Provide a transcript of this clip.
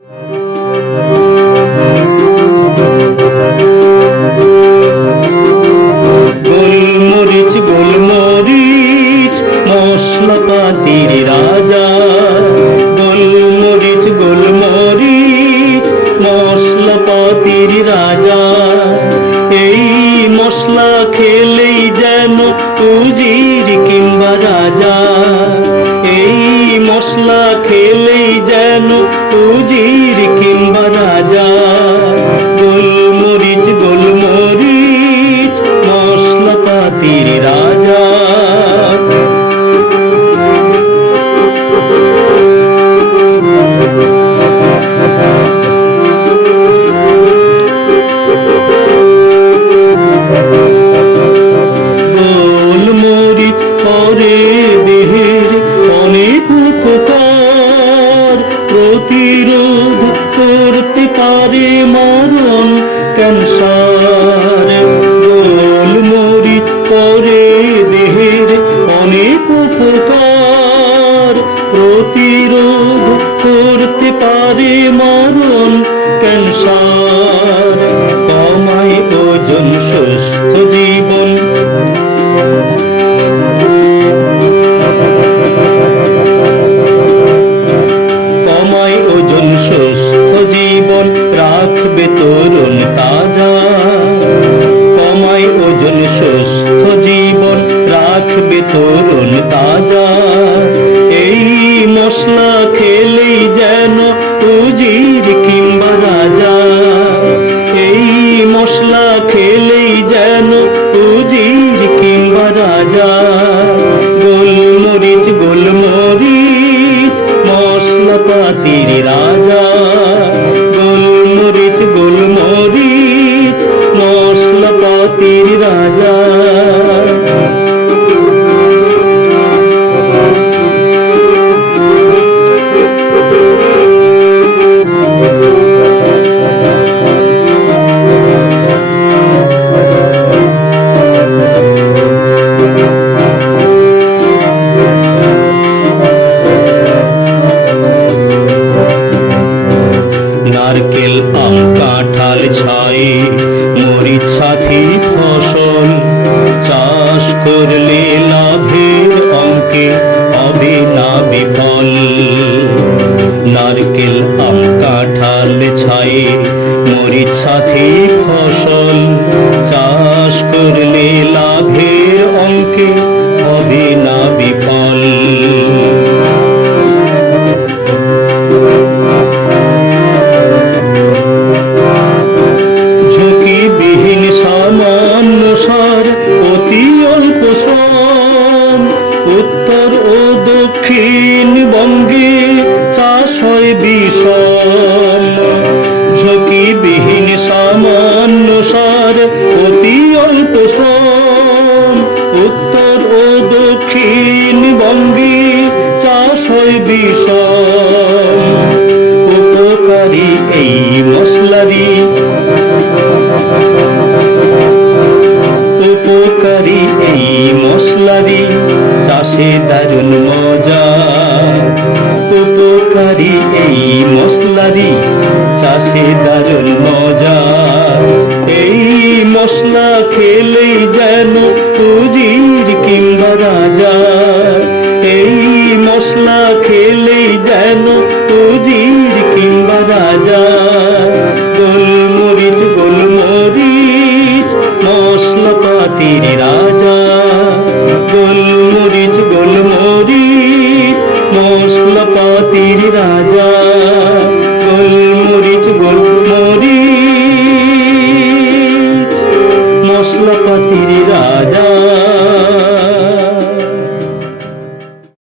গোলমরিচ প্রতিরোধ করতে পারে মরণ ক্যান্সার করে দেহের অনেক উপকার। প্রতিরোধ করতে পারে মরণ ক্যান্সার তরুণ এই মশলা খেলেই যেন উজির কিংবা রাজা। এই মশলা খেলেই যেন উজির কিংবা রাজা। গোলমরিচ গোলমরিচ, মশলাপাতির রাজা। গোলমরিচ গোলমরিচ, মশলাপাতির রাজা। নারকেল আম কাঁঠাল ছাই, মরিচ, সাথী, ফসল। চাষ করলে লাভের অঙ্কে হবে না বিফল নারকেল আম কাঁঠাল ছাই, মরিচ, সাথী, ফসল। চাষ করলে লাভের দক্ষিণ বঙ্গে চাষ হয় বিষম। ঝুঁকিবিহীন সামান্য সার অতি অল্প উত্তর ও দক্ষিণ বঙ্গে চাষ হয় বিষম। উপকারী এই মশলারি মশলারি চাষে দারুণ মজা। এই মশলা খেলেই যেন উজির কিংবা রাজা। এই মশলা খেলেই যেন মশলাপাতির রাজা